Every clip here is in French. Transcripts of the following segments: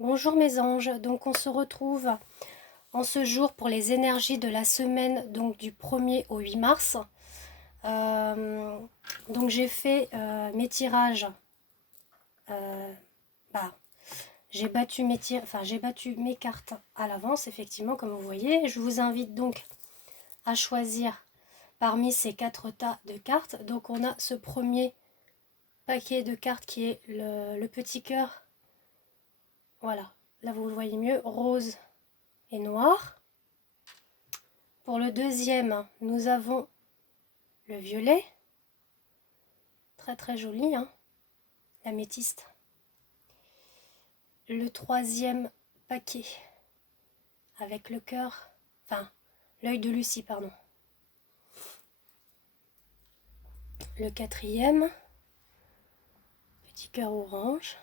Bonjour mes anges, donc on se retrouve en ce jour pour les énergies de la semaine donc du 1er au 8 mars. Euh, donc j'ai fait mes tirages, euh, bah, j'ai battu mes cartes à l'avance effectivement comme vous voyez. Je vous invite donc à choisir parmi ces 4 tas de cartes. Donc on a ce premier paquet de cartes qui est le petit cœur, voilà, là vous le voyez mieux, rose et noir. Pour le deuxième, nous avons le violet, très très joli, hein, l'améthyste. Le troisième paquet, avec le cœur, enfin, l'œil de Lucie, pardon. Le quatrième, petit cœur orange.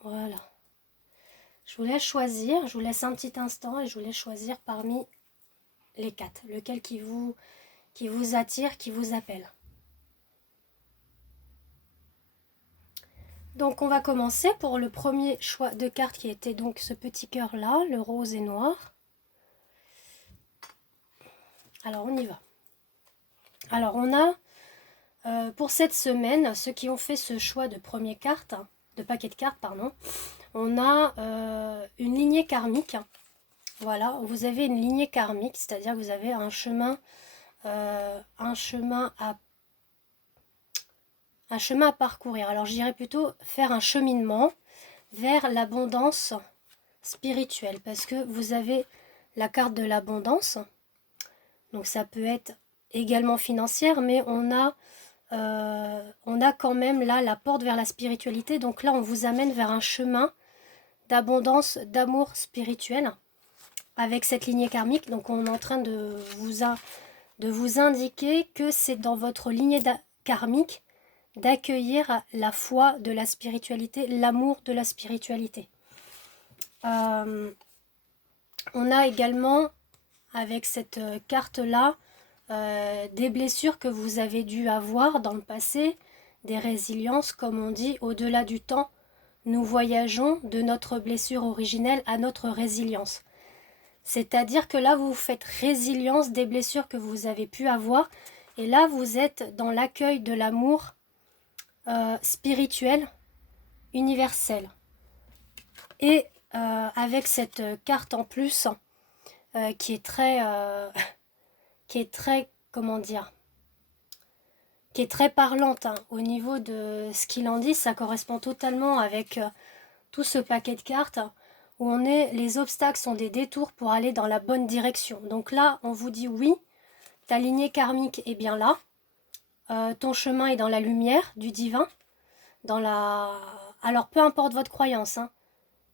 Voilà. Je vous laisse choisir, je vous laisse un petit instant et je vous laisse choisir parmi les 4, lequel qui vous attire, qui vous appelle. Donc on va commencer pour le premier choix de carte qui était donc ce petit cœur là, le rose et noir. Alors on y va. Alors on a pour cette semaine, ceux qui ont fait ce choix de première carte, de paquet de cartes, pardon, on a une lignée karmique. Voilà, vous avez une lignée karmique, c'est-à-dire que vous avez un chemin à parcourir. Alors je dirais plutôt faire un cheminement vers l'abondance spirituelle, parce que vous avez la carte de l'abondance, donc ça peut être également financière, mais on a quand même là la porte vers la spiritualité. Donc là, on vous amène vers un chemin d'abondance, d'amour spirituel avec cette lignée karmique. Donc on est en train de vous indiquer que c'est dans votre lignée karmique d'accueillir la foi de la spiritualité, l'amour de la spiritualité. On a également avec cette carte-là des blessures que vous avez dû avoir dans le passé, des résiliences, comme on dit, au-delà du temps, nous voyageons de notre blessure originelle à notre résilience. C'est-à-dire que là, vous faites résilience des blessures que vous avez pu avoir, et là, vous êtes dans l'accueil de l'amour spirituel, universel. Et avec cette carte en plus, qui est très, comment dire, qui est très parlante hein, au niveau de ce qu'il en dit, ça correspond totalement avec tout ce paquet de cartes où on est, les obstacles sont des détours pour aller dans la bonne direction. Donc là, on vous dit oui, ta lignée karmique est bien là, ton chemin est dans la lumière du divin, dans la... Alors peu importe votre croyance, hein,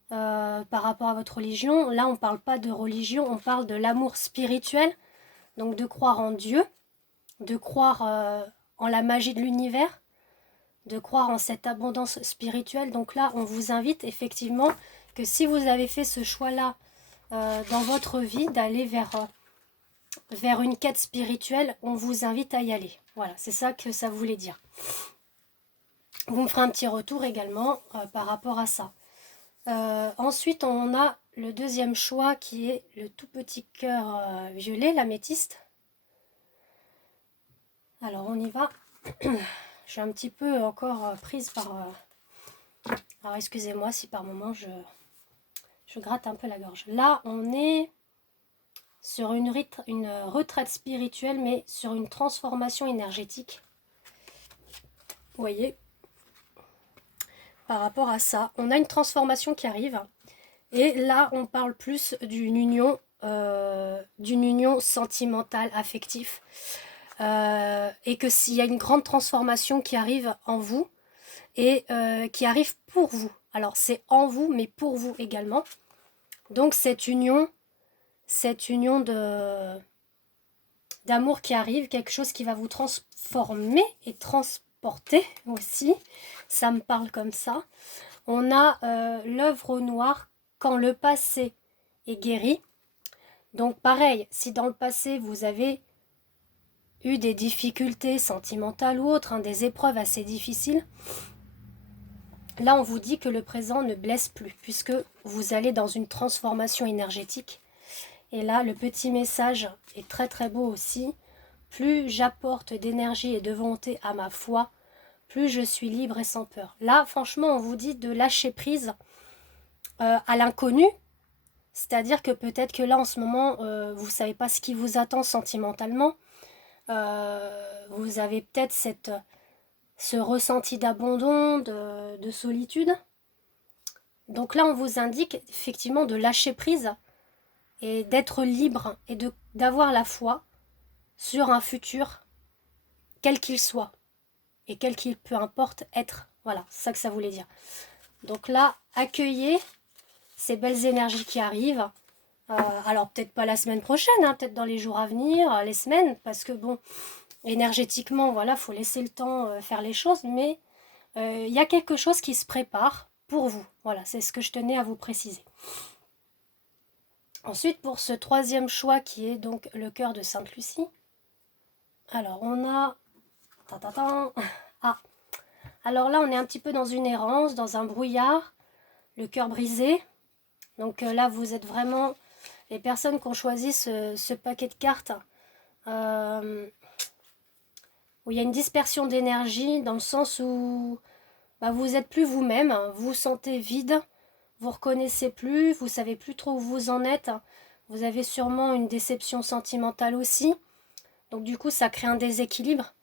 par rapport à votre religion, là on ne parle pas de religion, on parle de l'amour spirituel, donc de croire en Dieu, de croire en la magie de l'univers, de croire en cette abondance spirituelle. Donc là, on vous invite effectivement que si vous avez fait ce choix-là dans votre vie, d'aller vers une quête spirituelle, on vous invite à y aller. Voilà, c'est ça que ça voulait dire. Vous me ferez un petit retour également par rapport à ça. Ensuite, on a le deuxième choix qui est le tout petit cœur violet, l'améthyste. Alors, on y va. Je suis un petit peu encore prise par... Alors, excusez-moi si par moment je gratte un peu la gorge. Là, on est sur une retraite spirituelle, mais sur une transformation énergétique. Vous voyez, par rapport à ça, on a une transformation qui arrive. Et là, on parle plus d'une union sentimentale, affective. Et que s'il y a une grande transformation qui arrive en vous et qui arrive pour vous. Alors, c'est en vous, mais pour vous également. Donc, cette union d'amour qui arrive, quelque chose qui va vous transformer et transporter aussi. Ça me parle comme ça. On a l'œuvre au noir quand le passé est guéri. Donc pareil, si dans le passé vous avez eu des difficultés sentimentales ou autres, hein, des épreuves assez difficiles, là on vous dit que le présent ne blesse plus, puisque vous allez dans une transformation énergétique. Et là, le petit message est très très beau aussi. Plus j'apporte d'énergie et de volonté à ma foi, plus je suis libre et sans peur. Là, franchement, on vous dit de lâcher prise à l'inconnu. C'est-à-dire que peut-être que là, en ce moment, vous ne savez pas ce qui vous attend sentimentalement. Vous avez peut-être ce ressenti d'abandon, de solitude. Donc là, on vous indique effectivement de lâcher prise et d'être libre et d'avoir la foi sur un futur, quel qu'il soit, et quel qu'il peu importe être. Voilà, c'est ça que ça voulait dire. Donc là, accueillez ces belles énergies qui arrivent. Alors peut-être pas la semaine prochaine, hein, peut-être dans les jours à venir, les semaines, parce que bon, énergétiquement, voilà, faut laisser le temps faire les choses, mais il y a quelque chose qui se prépare pour vous. Voilà, c'est ce que je tenais à vous préciser. Ensuite, pour ce troisième choix qui est donc le cœur de Sainte-Lucie, alors on a... Ah, alors là on est un petit peu dans une errance, dans un brouillard, le cœur brisé. Donc là vous êtes vraiment... Les personnes qui ont choisi ce paquet de cartes, où il y a une dispersion d'énergie, dans le sens où vous n'êtes plus vous-même, vous vous sentez vide, vous ne reconnaissez plus, vous ne savez plus trop où vous en êtes, vous avez sûrement une déception sentimentale aussi, donc du coup ça crée un déséquilibre,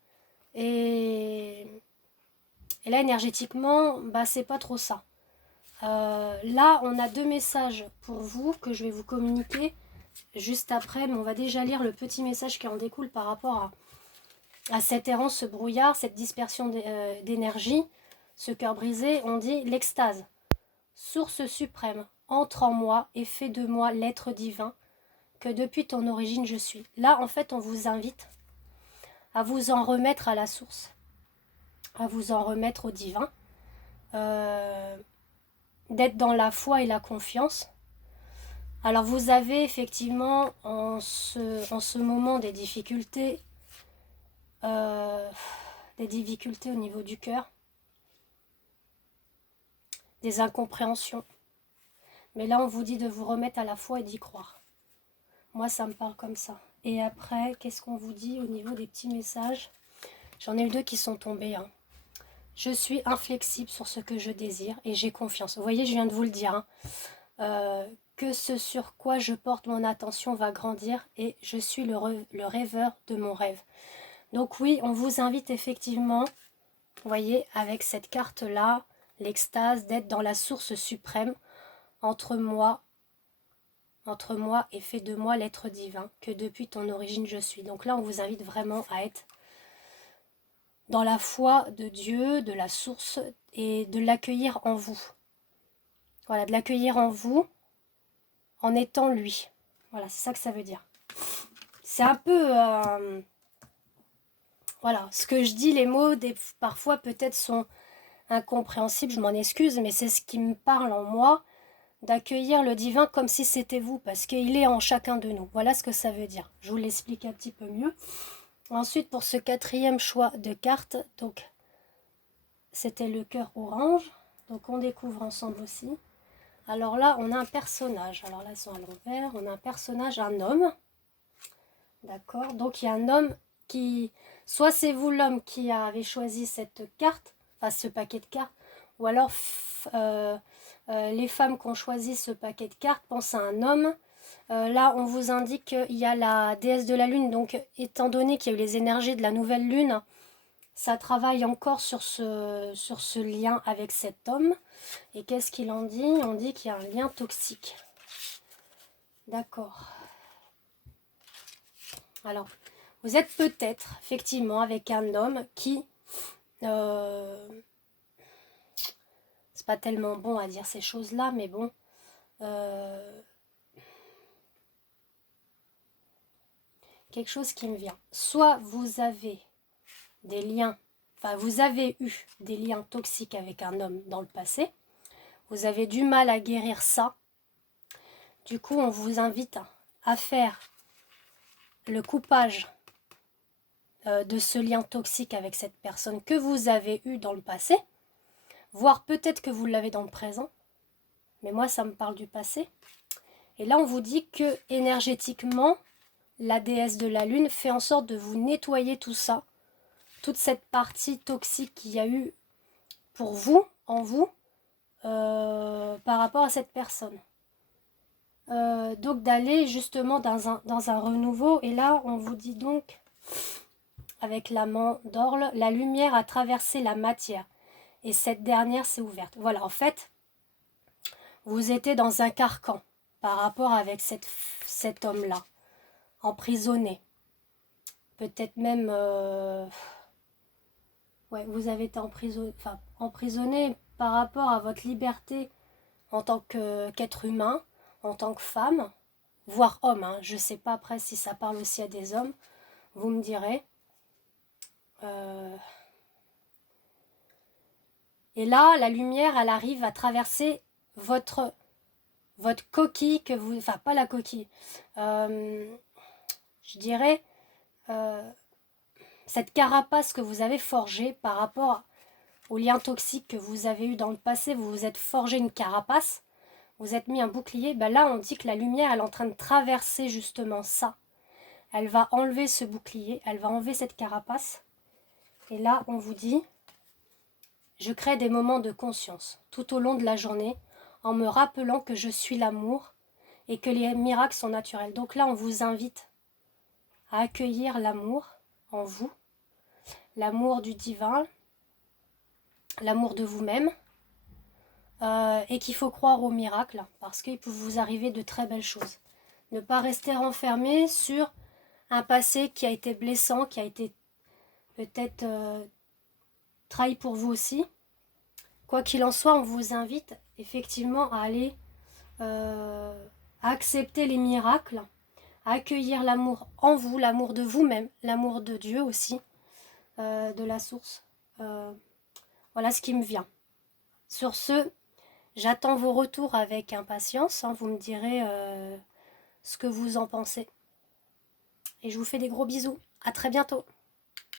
et là énergétiquement, c'est pas trop ça. Là on a deux messages pour vous que je vais vous communiquer juste après, mais on va déjà lire le petit message qui en découle par rapport à cette errance, ce brouillard, cette dispersion d'énergie, ce cœur brisé. On dit l'extase. Source suprême, entre en moi et fais de moi l'être divin que depuis ton origine je suis. Là, en fait, on vous invite à vous en remettre à la source, à vous en remettre au divin, d'être dans la foi et la confiance. Alors, vous avez effectivement en ce moment des difficultés au niveau du cœur, des incompréhensions. Mais là, on vous dit de vous remettre à la foi et d'y croire. Moi, ça me parle comme ça. Et après, qu'est-ce qu'on vous dit au niveau des petits messages? J'en ai eu deux qui sont tombés. Hein. Je suis inflexible sur ce que je désire et j'ai confiance. Vous voyez, je viens de vous le dire. Hein. Que ce sur quoi je porte mon attention va grandir et je suis le rêveur de mon rêve. Donc oui, on vous invite effectivement, vous voyez, avec cette carte-là, l'extase, d'être dans la source suprême entre moi et fais de moi l'être divin que depuis ton origine je suis. Donc là, on vous invite vraiment à être dans la foi de Dieu, de la source, et de l'accueillir en vous. Voilà, de l'accueillir en vous, en étant lui. Voilà, c'est ça que ça veut dire. C'est un peu... voilà, ce que je dis, les mots, parfois peut-être sont incompréhensibles, je m'en excuse, mais c'est ce qui me parle en moi, d'accueillir le divin comme si c'était vous, parce qu'il est en chacun de nous. Voilà ce que ça veut dire. Je vous l'explique un petit peu mieux. Ensuite, pour ce quatrième choix de cartes, donc c'était le cœur orange. Donc on découvre ensemble aussi. Alors là, on a un personnage. Alors là, ils sont à l'envers. On a un personnage, un homme. D'accord. Donc il y a un homme qui... Soit c'est vous l'homme qui avez choisi cette carte, enfin ce paquet de cartes, ou alors les femmes qui ont choisi ce paquet de cartes pensent à un homme. Là, on vous indique qu'il y a la déesse de la lune. Donc étant donné qu'il y a eu les énergies de la nouvelle lune, ça travaille encore sur ce lien avec cet homme. Et qu'est-ce qu'il en dit? On dit qu'il y a un lien toxique. D'accord. Alors, vous êtes peut-être, effectivement, avec un homme qui... c'est pas tellement bon à dire ces choses-là, mais bon... quelque chose qui me vient. Soit vous avez des liens... Enfin, vous avez eu des liens toxiques avec un homme dans le passé. Vous avez du mal à guérir ça. Du coup, on vous invite à faire le coupage de ce lien toxique avec cette personne que vous avez eu dans le passé. voire peut-être que vous l'avez dans le présent, mais moi ça me parle du passé. Et là on vous dit que énergétiquement, la déesse de la lune fait en sorte de vous nettoyer tout ça, toute cette partie toxique qu'il y a eu pour vous, en vous, par rapport à cette personne. Donc d'aller justement dans un renouveau. Et là on vous dit donc, avec l'amant d'Orle, la lumière a traversé la matière et cette dernière s'est ouverte. Voilà, en fait, vous étiez dans un carcan par rapport avec cet homme-là, emprisonné. Peut-être même... ouais, vous avez été emprisonné par rapport à votre liberté en tant qu'être humain, en tant que femme, voire homme. Hein. Je ne sais pas après si ça parle aussi à des hommes, vous me direz. Et là, la lumière, elle arrive à traverser votre coquille que vous... Enfin, pas la coquille. Je dirais cette carapace que vous avez forgée par rapport aux liens toxiques que vous avez eu dans le passé. Vous vous êtes forgé une carapace. Vous êtes mis un bouclier. Ben là, on dit que la lumière, elle est en train de traverser justement ça. Elle va enlever ce bouclier. Elle va enlever cette carapace. Et là, on vous dit... Je crée des moments de conscience tout au long de la journée en me rappelant que je suis l'amour et que les miracles sont naturels. Donc là, on vous invite à accueillir l'amour en vous, l'amour du divin, l'amour de vous-même, et qu'il faut croire aux miracles parce qu'il peut vous arriver de très belles choses. Ne pas rester renfermé sur un passé qui a été blessant, qui a été peut-être trahi pour vous aussi. Quoi qu'il en soit, on vous invite effectivement à aller à accepter les miracles, à accueillir l'amour en vous, l'amour de vous-même, l'amour de Dieu aussi, de la source. Voilà ce qui me vient. Sur ce, j'attends vos retours avec impatience. Hein, vous me direz ce que vous en pensez. Et je vous fais des gros bisous. À très bientôt.